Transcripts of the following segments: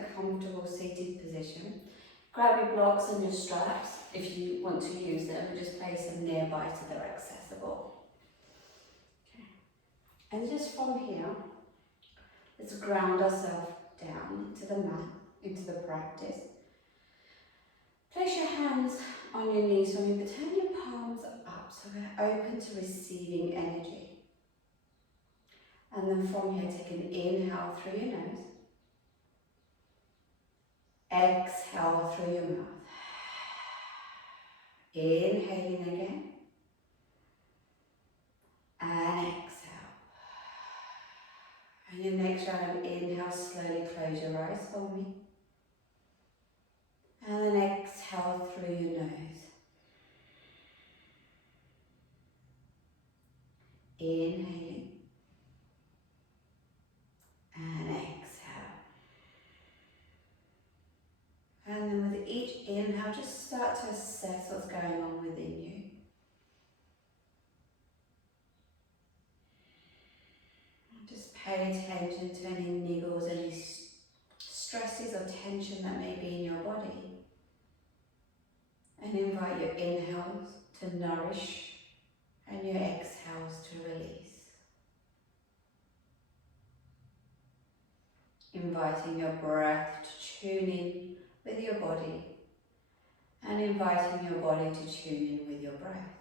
a comfortable seated position. Grab your blocks and your straps if you want to use them, and just place them nearby so they're accessible. Okay. And just from here, let's ground ourselves down into the mat, into the practice. Place your hands on your knees for me, but turn your palms up so we're open to receiving energy. And then from here, take an inhale through your nose. Exhale through your mouth. Inhaling again. And exhale. And your next round of inhale, slowly close your eyes for me. And then exhale through your nose. Inhaling. And exhale. And then with each inhale, just start to assess what's going on within you. Just pay attention to any niggles, any stresses or tension that may be in your body. And invite your inhales to nourish and your exhales to release. Inviting your breath to tune in with your body and inviting your body to tune in with your breath.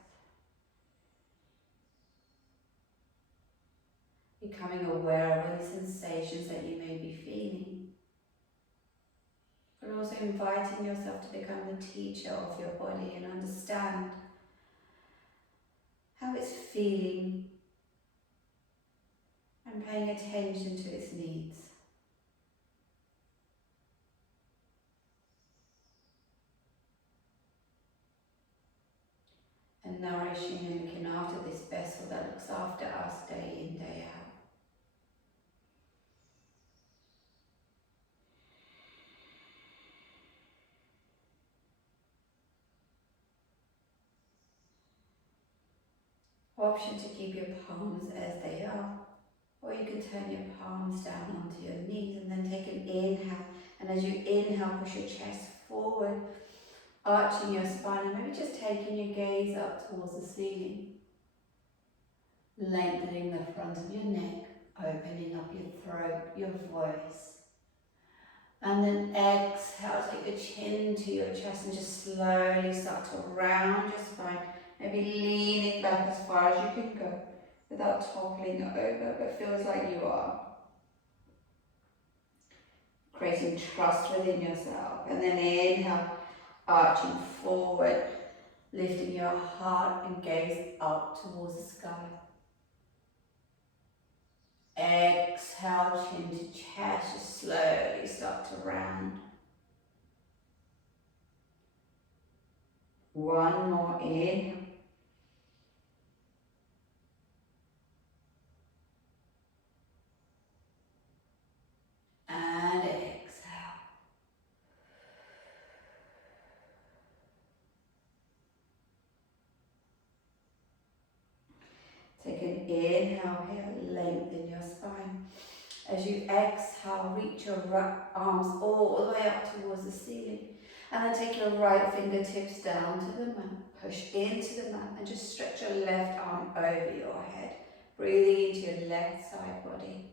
Becoming aware of any sensations that you may be feeling, but also inviting yourself to become the teacher of your body and understand how it's feeling and paying attention to its needs. And nourishing and looking after this vessel that looks after us day in, day out. Option to keep your palms as they are, or you can turn your palms down onto your knees and then take an inhale, and as you inhale, push your chest forward, arching your spine, and maybe just taking your gaze up towards the ceiling, lengthening the front of your neck, opening up your throat, your voice, and then exhale, take the chin to your chest and just slowly start to round your spine. Maybe leaning back as far as you can go without toppling over, but feels like you are. Creating trust within yourself. And then inhale, arching forward, lifting your heart and gaze up towards the sky. Exhale, chin to chest, just slowly start to round. One more inhale. And exhale. Take an inhale here, lengthen your spine. As you exhale, reach your arms all the way up towards the ceiling. And then take your right fingertips down to the mat. Push into the mat and just stretch your left arm over your head. Breathing into your left side body.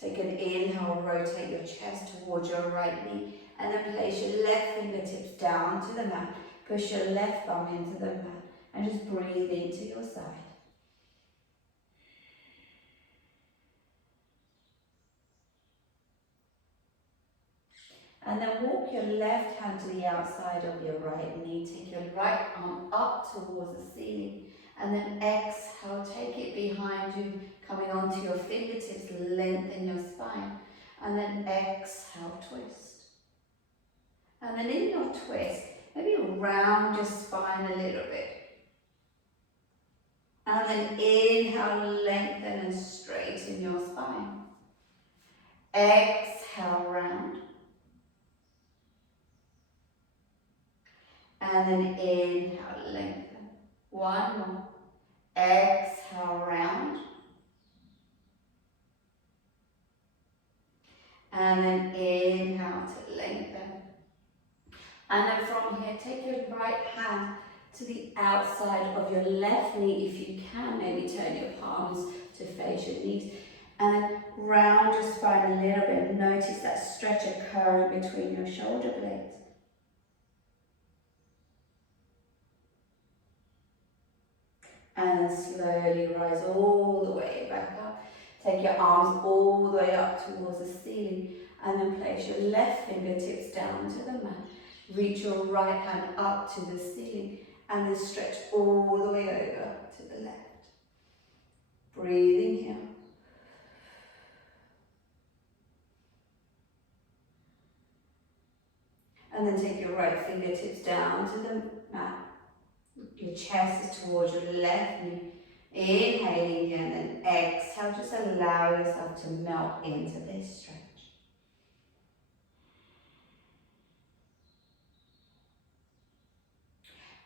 Take an inhale, rotate your chest towards your right knee. And then place your left fingertips down to the mat. Push your left thumb into the mat. And just breathe into your side. And then walk your left hand to the outside of your right knee. Take your right arm up towards the ceiling. And then exhale, take it behind you, coming onto your fingertips, lengthen your spine. And then exhale, twist. And then in your twist, maybe round your spine a little bit. And then inhale, lengthen and straighten your spine. Exhale, round. And then inhale, lengthen. One more. Exhale, round. And then inhale to lengthen. And then from here, take your right hand to the outside of your left knee if you can. Maybe turn your palms to face your knees. And then round your spine a little bit. Notice that stretch occurring between your shoulder blades. And then slowly rise all the way back up. Take your arms all the way up towards the ceiling. And then place your left fingertips down to the mat. Reach your right hand up to the ceiling. And then stretch all the way over to the left. Breathing here. And then take your right fingertips down to the mat. Your chest is towards your left knee. Inhaling here and then exhale. Just allow yourself to melt into this stretch.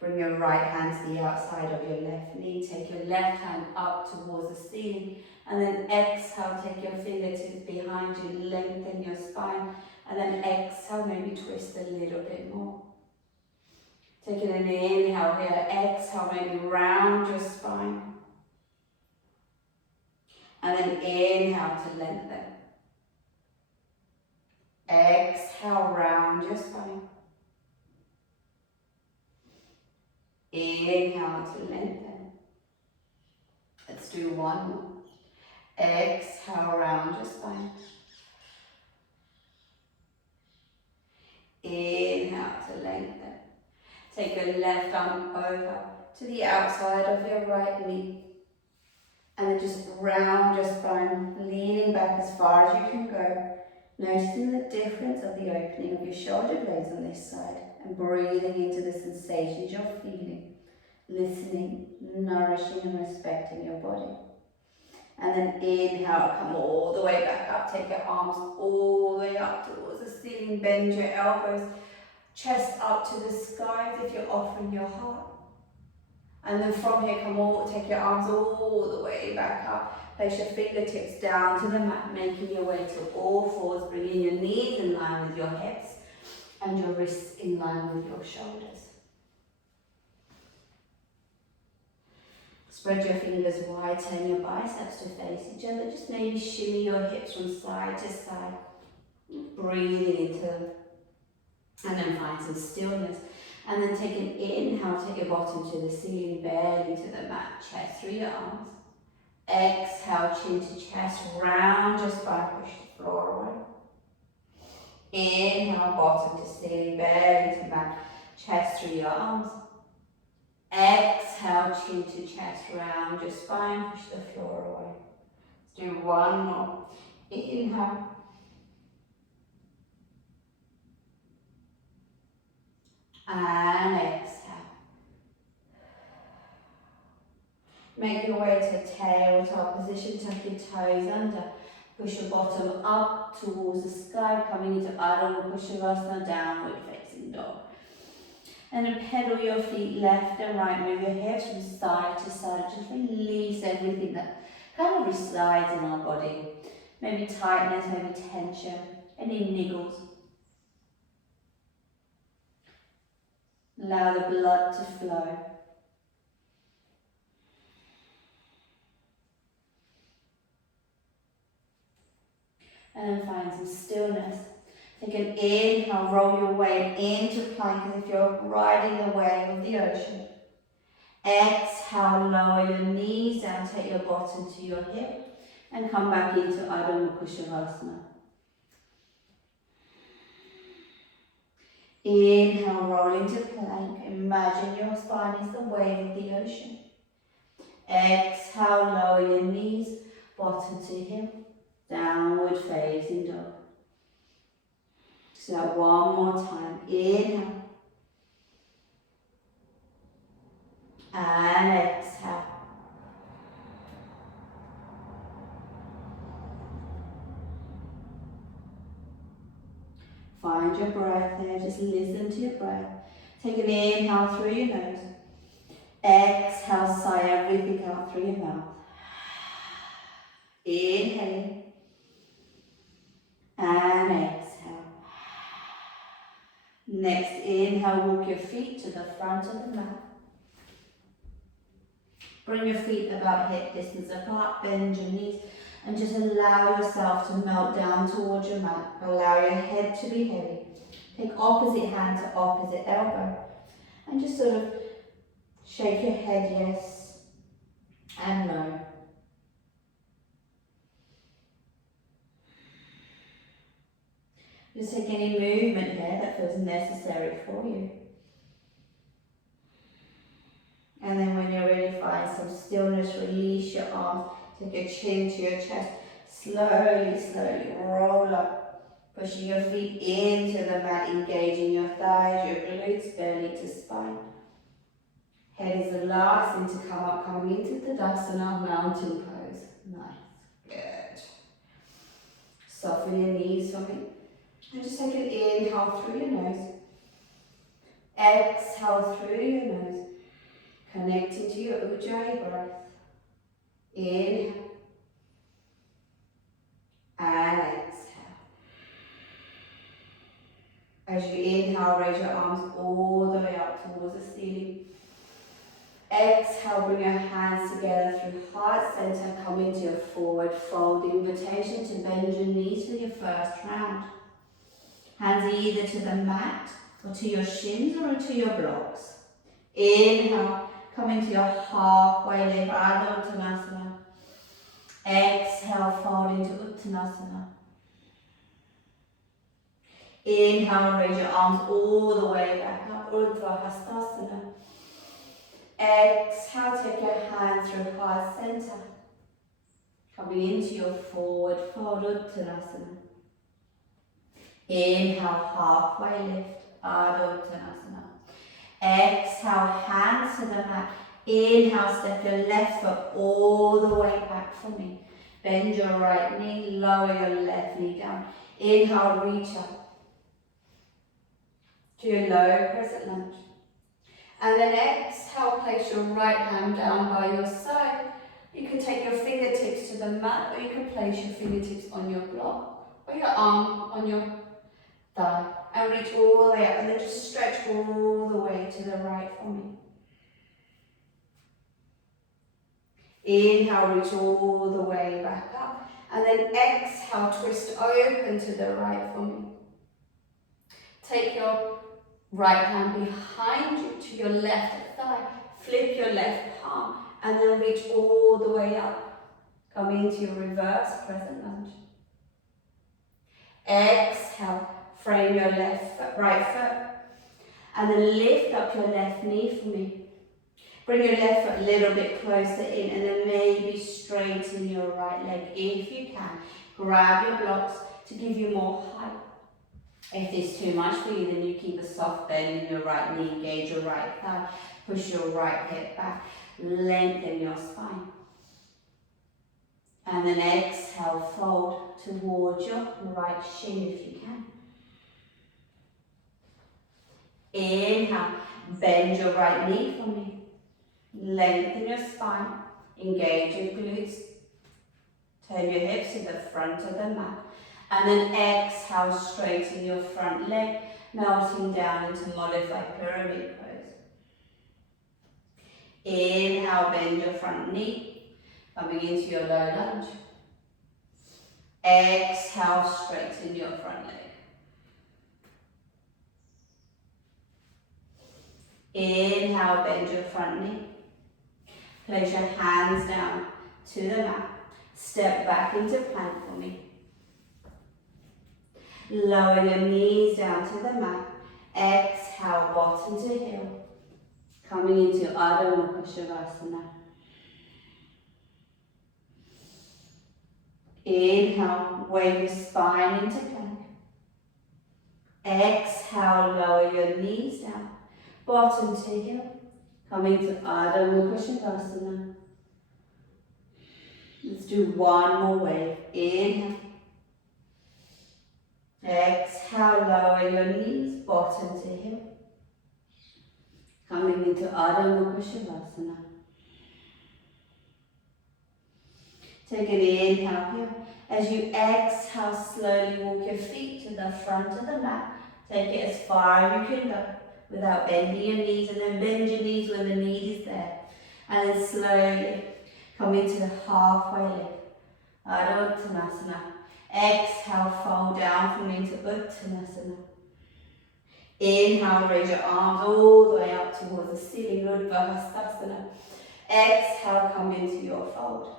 Bring your right hand to the outside of your left knee. Take your left hand up towards the ceiling. And then exhale, take your fingertips behind you, lengthen your spine. And then exhale, maybe twist a little bit more. Take an inhale here, exhale, maybe round your spine. And then inhale to lengthen. Exhale, round your spine. Inhale to lengthen. Let's do one more. Exhale, round your spine. Inhale to lengthen. Take your left arm over to the outside of your right knee. And then just round your spine, leaning back as far as you can go. Noticing the difference of the opening of your shoulder blades on this side. And breathing into the sensations you're feeling. Listening, nourishing and respecting your body. And then inhale, come all the way back up. Take your arms all the way up towards the ceiling. Bend your elbows. Chest up to the skies if you're offering your heart. And then from here, take your arms all the way back up. Place your fingertips down to the mat, making your way to all fours, bringing your knees in line with your hips and your wrists in line with your shoulders. Spread your fingers wide, turn your biceps to face each other. Just maybe shimmy your hips from side to side. Breathing into them. And then find some stillness. And then take an inhale, take your bottom to the ceiling, belly to the mat, chest through your arms. Exhale, chin to chest, round your spine, push the floor away. Inhale, bottom to ceiling, belly to mat, chest through your arms. Exhale, chin to chest, round your spine, push the floor away. Let's do one more. Inhale. And exhale. Make your way to tabletop position, tuck your toes under. Push your bottom up towards the sky, coming into Adho Mukha, downward facing dog. And then pedal your feet left and right, move your hips from side to side. Just release everything that kind of resides in our body. Maybe tightness, maybe tension, any niggles. Allow the blood to flow. And then find some stillness. Take an inhale, roll your weight into plank as if you're riding the wave of the ocean. Exhale, lower your knees down, take your bottom to your hip and come back into Adho Mukha. Inhale, roll into plank. Imagine your spine is the wave of the ocean. Exhale, lower your knees, bottom to hip, downward facing dog. So one more time. Inhale. And exhale. Find your breath there, just listen to your breath. Take an inhale through your nose. Exhale, sigh everything out through your mouth. Inhale. And exhale. Next inhale, walk your feet to the front of the mat. Bring your feet about hip distance apart, bend your knees, and just allow yourself to melt down towards your mat. Allow your head to be heavy. Take opposite hand to opposite elbow. And just sort of shake your head yes and no. Just take any movement here that feels necessary for you. And then when you're ready, find some stillness, release your arms, take your chin to your chest, slowly, slowly roll up, pushing your feet into the mat, engaging your thighs, your glutes, belly to spine. Head is the last thing to come up, coming into the Tadasana, mountain pose. Nice, good. Soften your knees for me. And just take an inhale through your nose. Exhale through your nose. Connecting to your Ujjayi breath. Inhale. And exhale. As you inhale, raise your arms all the way up towards the ceiling. Exhale, bring your hands together through heart center. Come into your forward fold. Invitation to bend your knees for your first round. Hands either to the mat, or to your shins, or to your blocks. Inhale, come into your halfway lift, Ardha Uttanasana. Exhale, fold into Uttanasana. Inhale, raise your arms all the way back up, Urdhva Hastasana. Exhale, take your hands through heart center. Coming into your forward fold, Uttanasana. Inhale, halfway lift, Ardha Uttanasana. Exhale, hands to the mat. Inhale, step your left foot all the way back for me. Bend your right knee, lower your left knee down. Inhale, reach up to your low crescent lunge. And then exhale, place your right hand down by your side. You can take your fingertips to the mat, or you can place your fingertips on your block, or your arm on your thigh. And reach all the way up, and then just stretch all the way to the right for me. Inhale, reach all the way back up. And then exhale, twist open to the right for me. Take your right hand behind you to your left thigh. Flip your left palm, and then reach all the way up. Come into your reverse crescent lunge. Exhale. Frame your right foot, and then lift up your left knee for me. Bring your left foot a little bit closer in, and then maybe straighten your right leg if you can. Grab your blocks to give you more height. If it's too much for you, then you keep a soft bend in your right knee, engage your right thigh, push your right hip back, lengthen your spine. And then exhale, fold towards your right shin if you can. Inhale, bend your right knee for me. Lengthen your spine, engage your glutes. Turn your hips to the front of the mat. And then exhale, straighten your front leg, melting down into modified pyramid pose. Inhale, bend your front knee, coming into your low lunge. Exhale, straighten your front leg. Inhale, bend your front knee. Place your hands down to the mat. Step back into plank for me. Lower your knees down to the mat. Exhale, bottom to heel. Coming into Ardha Mukha Shavasana. Inhale, wave your spine into plank. Exhale, lower your knees down. Bottom to heel. Coming to Ardha Mukha Shavasana. Let's do one more wave. Inhale. Exhale, lower your knees, bottom to heel. Coming into Ardha Mukha Shavasana. Take an inhale here. As you exhale, slowly walk your feet to the front of the mat. Take it as far as you can go without bending your knees, and then bend your knees when the need is there. And then slowly come into the halfway lift. Ardha Uttanasana. Exhale, fold down from into Uttanasana. Inhale, raise your arms all the way up towards the ceiling, Urdhva Hastasana. Exhale, come into your fold.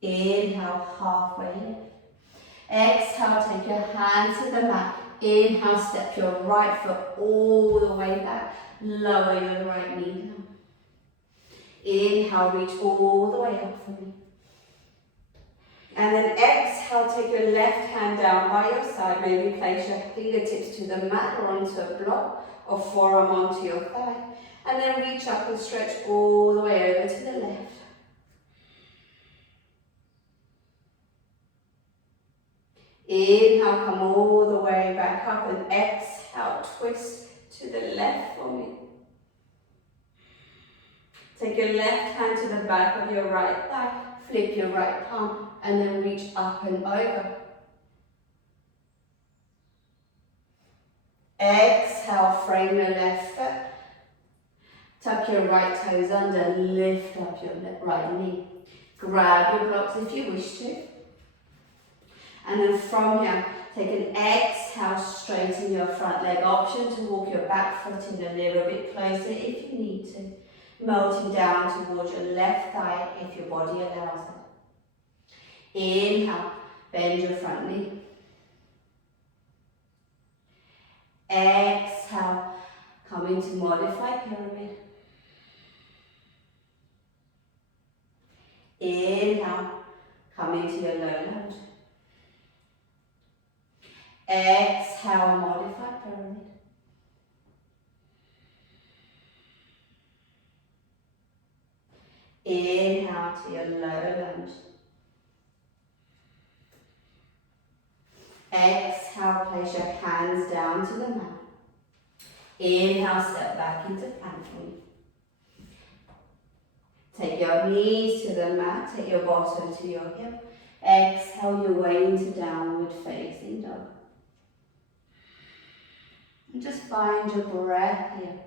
Inhale, halfway lift. Exhale, take your hands to the mat. Inhale, step your right foot all the way back. Lower your right knee down. Inhale, reach all the way up for me. And then exhale, take your left hand down by your side. Maybe place your fingertips to the mat or onto a block, or forearm onto your thigh. And then reach up and stretch all the way over to the left. Inhale, come all the way back up, and exhale, twist to the left for me. Take your left hand to the back of your right thigh, flip your right palm, and then reach up and over. Exhale, frame your left foot. Tuck your right toes under, lift up your right knee. Grab your blocks if you wish to. And then from here, take an exhale, straighten your front leg. Option to walk your back foot in a little bit closer if you need to. Melting down towards your left thigh if your body allows it. Inhale, bend your front knee. Exhale, come into modified pyramid. Inhale, come into your low lunge. Exhale, modified pyramid. Inhale to your low lunge. Exhale, place your hands down to the mat. Inhale, step back into plank for me. Take your knees to the mat, take your bottom to your hip. Exhale your way into downward facing dog. And just find your breath here.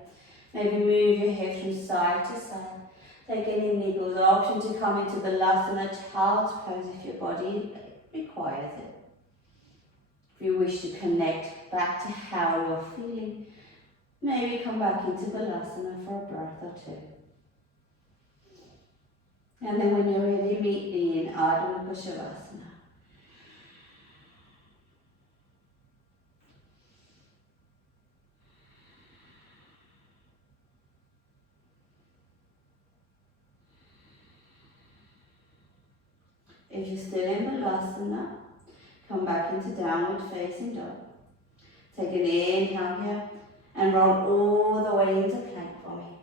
Maybe move your hips from side to side. Take any niggles. Option to come into Balasana, child's pose if your body requires it. If you wish to connect back to how you're feeling, maybe come back into Balasana for a breath or two. And then when you're ready, meet me in Ardha Uttanasana. If you're still in Balasana, come back into downward facing dog. Take an inhale here and roll all the way into plank for me.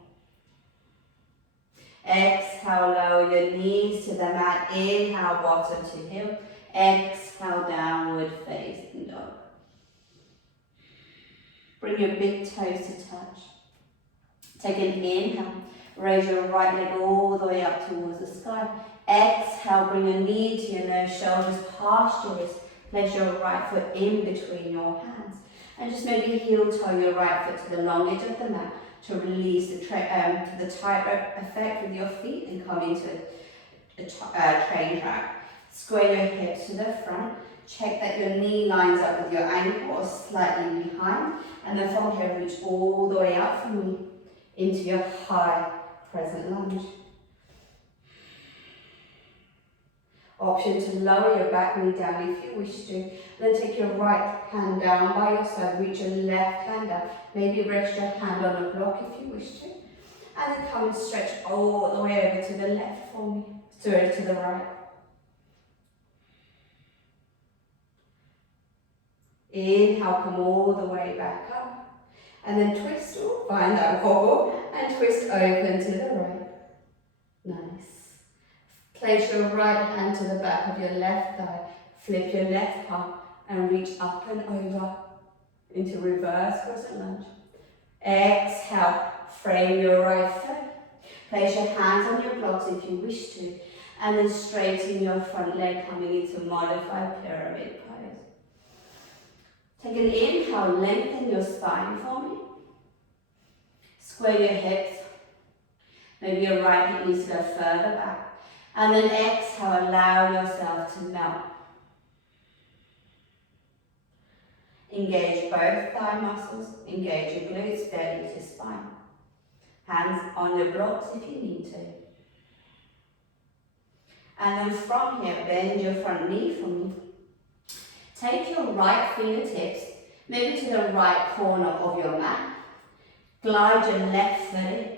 Exhale, lower your knees to the mat. Inhale, bottom to heel. Exhale, downward facing dog. Bring your big toes to touch. Take an inhale. Raise your right leg all the way up towards the sky. Exhale, bring your knee to your nose, shoulders past your wrist. Place your right foot in between your hands. And just maybe heel toe your right foot to the long edge of the mat to release the tightrope effect with your feet and come into a train track. Square your hips to the front. Check that your knee lines up with your ankle or slightly behind. And then from here, reach all the way up for me into your high crescent lunge. Option to lower your back knee down if you wish to. Then take your right hand down by your side, reach your left hand up. Maybe rest your hand on a block if you wish to. And then come and stretch all the way over to the left for me. Sorry, to the right. Inhale, come all the way back up. And then twist, find that wobble, and twist open to the right. Nice. Place your right hand to the back of your left thigh, flip your left palm and reach up and over into reverse crescent lunge. Exhale, frame your right foot. Place your hands on your blocks if you wish to, And then straighten your front leg, coming into modified pyramid pose. Take an inhale, lengthen your spine for me. Square your hips. Maybe your right hip needs to go further back. And then exhale, allow yourself to melt. Engage both thigh muscles, engage your glutes, belly to spine. Hands on your blocks if you need to. And then from here, bend your front knee for me. Take your right fingertips, maybe to the right corner of your mat. Glide your left foot in.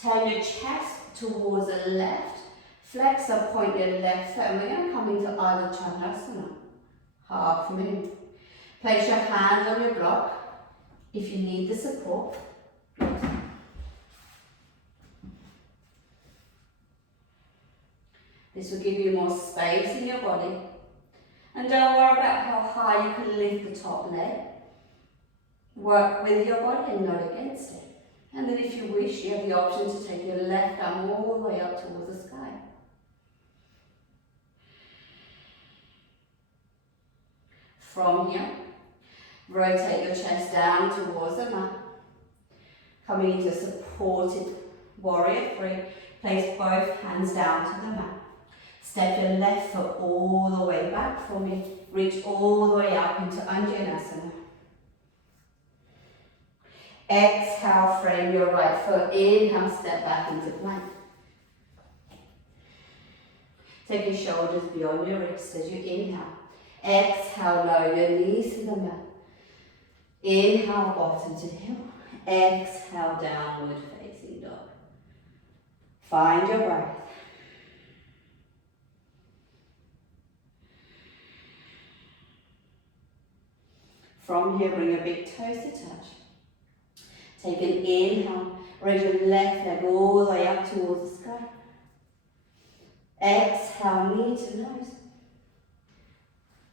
Turn your chest towards the left. Flex or point your left foot. And we're going to come into Ardha Chandrasana. Half moon. Place your hands on your block if you need the support. This will give you more space in your body. And don't worry about how high you can lift the top leg. Work with your body and not against it. And then if you wish, you have the option to take your left arm all the way up towards the sky. From here, rotate your chest down towards the mat. Coming into supported warrior three. Place both hands down to the mat. Step your left foot all the way back for me. Reach all the way up into Anjanasana. Exhale, frame your right foot. Inhale, step back into plank. Take your shoulders beyond your wrists as you inhale. Exhale, lower your knees to the mat. Inhale, bottom to heel. Exhale, downward facing dog. Find your breath. From here, bring your big toes to touch. Take an inhale, raise your left leg all the way up towards the sky. Exhale, knee to nose.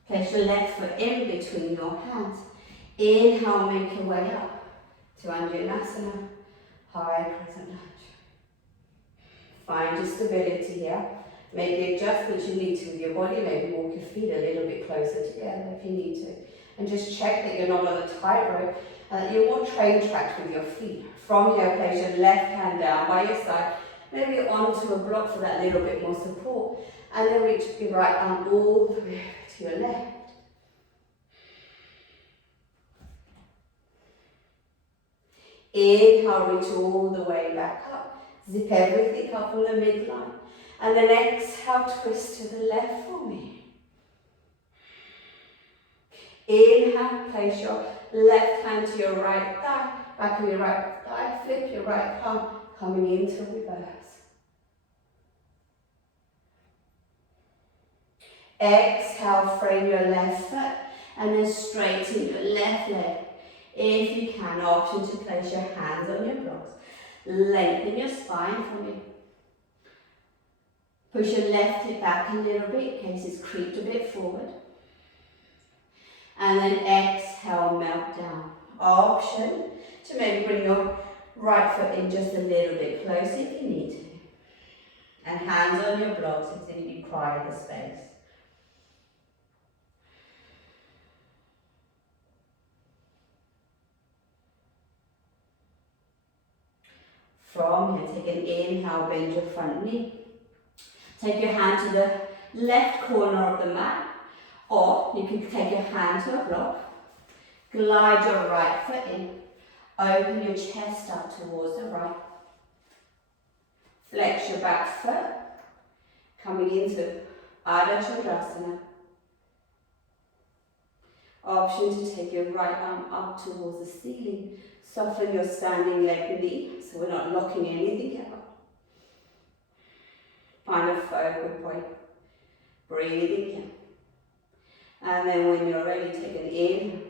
Place your left foot in between your hands. Inhale, make your way up to Anjanasana, high crescent lunge. Find your stability here. Make the adjustments you need to with your body. Maybe walk your feet a little bit closer together if you need to. And just check that you're not on a tightrope and that you're more train tracked with your feet. From here, place your left hand down by your side, maybe onto a block for that little bit more support. And then reach your right arm all the way to your left. Inhale, reach all the way back up. Zip everything up from the midline. And then exhale, twist to the left for me. Inhale, place your left hand to your right thigh, back of your right thigh, flip your right palm, coming into reverse. Exhale, frame your left foot, and then straighten your left leg. If you can, option to place your hands on your blocks. Lengthen your spine for me. Push your left hip back a little bit in case it's creeped a bit forward. And then exhale, melt down. Option to maybe bring your right foot in just a little bit closer if you need to. And hands on your blocks until you require the space. From here, take an inhale, bend your front knee. Take your hand to the left corner of the mat, or you can take your hand to a block. Glide your right foot in. Open your chest up towards the right. Flex your back foot, coming into Ardha Chandrasana. Option to take your right arm up towards the ceiling. Soften your standing leg knee, so we're not locking anything out. Find a focal point. Breathing in. And then when you're ready, take an inhale.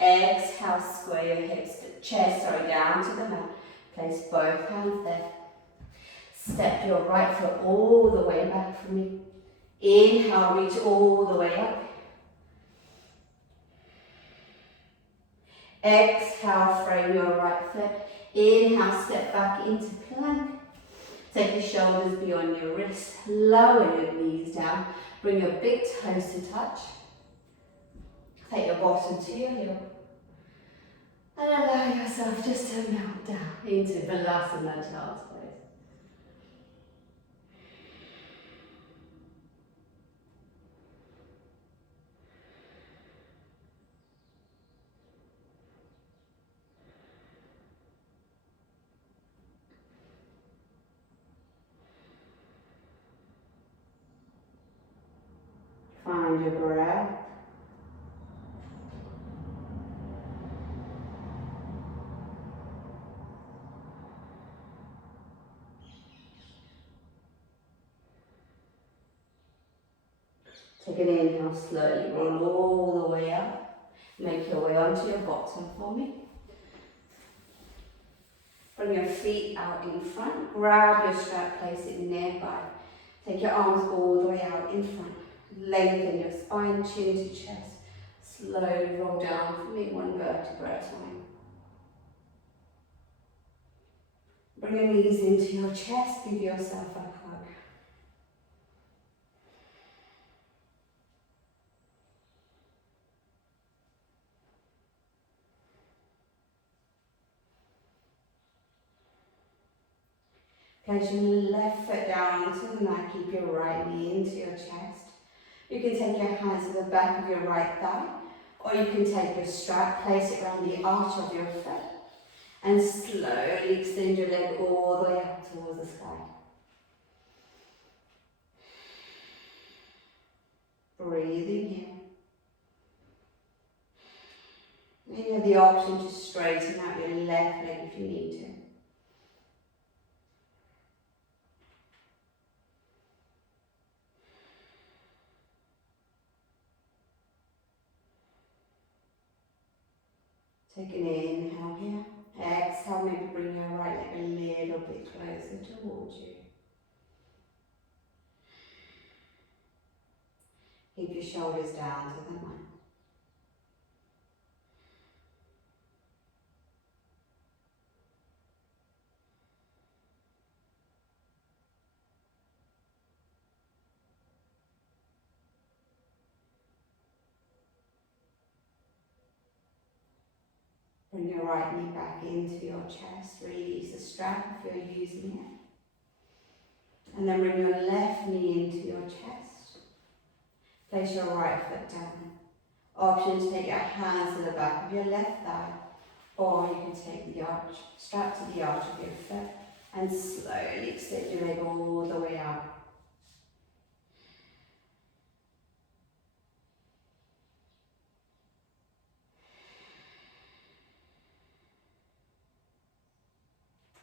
Exhale, square your hips, chest down to the mat. Place both hands there. Step your right foot all the way back for me. Inhale, reach all the way up. Exhale, frame your right foot. Inhale, step back into plank. Take your shoulders beyond your wrists, lower your knees down, bring your big toes to touch. Take your bottom to your heel. And allow yourself just to melt down into Vinyasa child's pose. Find your breath. Take an inhale, slowly roll all the way up. Make your way onto your bottom for me. Bring your feet out in front. Grab your strap, place it nearby. Take your arms all the way out in front. Lengthen your spine, chin to chest. Slowly roll down for me, one vertebra at a time. Bring your knees into your chest. Give yourself a hug. Place your left foot down onto the mat, keep your right knee into your chest. You can take your hands to the back of your right thigh, or you can take your strap, place it around the arch of your foot, and slowly extend your leg all the way up towards the sky. Breathing in. You have the option to straighten out your left leg if you need to. Take an inhale here. Exhale, maybe bring your right leg a little bit closer towards you. Keep your shoulders down to the mat. Bring your right knee back into your chest. Release the strap if you're using it. And then bring your left knee into your chest. Place your right foot down. Option to take your hands to the back of your left thigh, or you can take the arch, strap to the arch of your foot, and slowly extend your leg all the way out.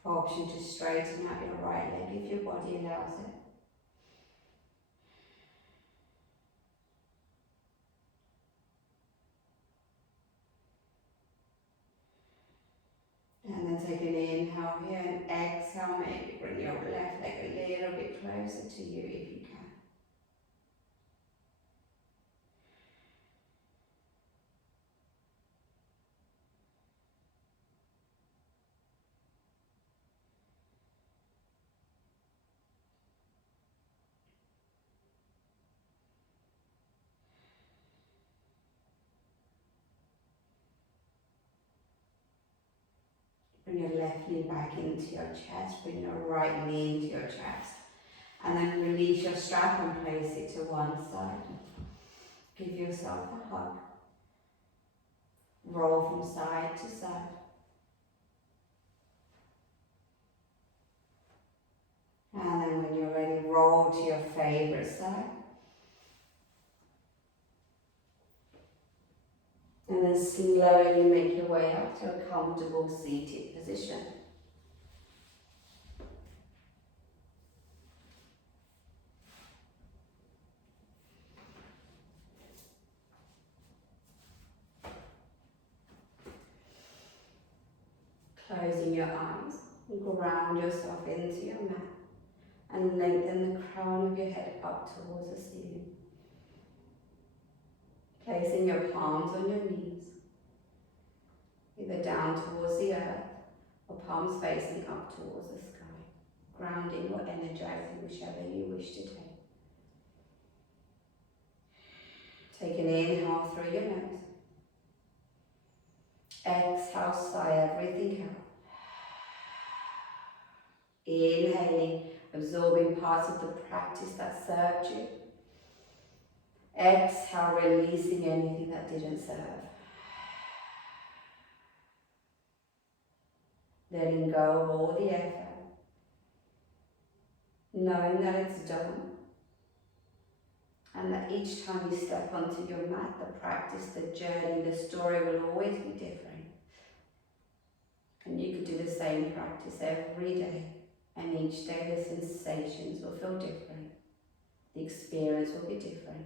Option to straighten out your right leg if your body allows it. And then take an inhale here and exhale, maybe bring your left leg a little bit closer to you if you can. Bring your left knee back into your chest, bring your right knee into your chest, and then release your strap and place it to one side. Give yourself a hug. Roll from side to side. And then when you're ready, roll to your favourite side. And then slowly make your way up to a comfortable seated position. Closing your eyes, ground yourself into your mat and lengthen the crown of your head up towards the ceiling. Placing your palms on your knees, either down towards the earth or palms facing up towards the sky. grounding or energizing, whichever you wish to take. Take an inhale through your nose. Exhale, sigh everything out. Inhaling, absorbing parts of the practice that served you. Exhale, releasing anything that didn't serve. Letting go of all the effort. Knowing that it's done. And that each time you step onto your mat, the practice, the journey, the story will always be different. And you could do the same practice every day. And each day the sensations will feel different. The experience will be different.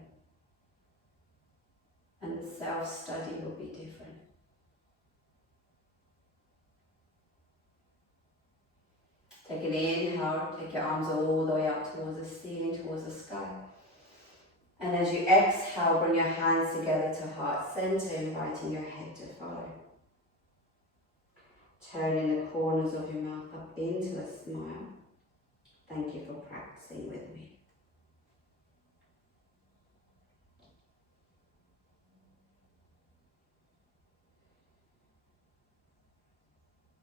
And the self-study will be different. Take an inhale, take your arms all the way up towards the ceiling, towards the sky. And as you exhale, bring your hands together to heart center, inviting your head to follow. Turning the corners of your mouth up into a smile. Thank you for practicing with me.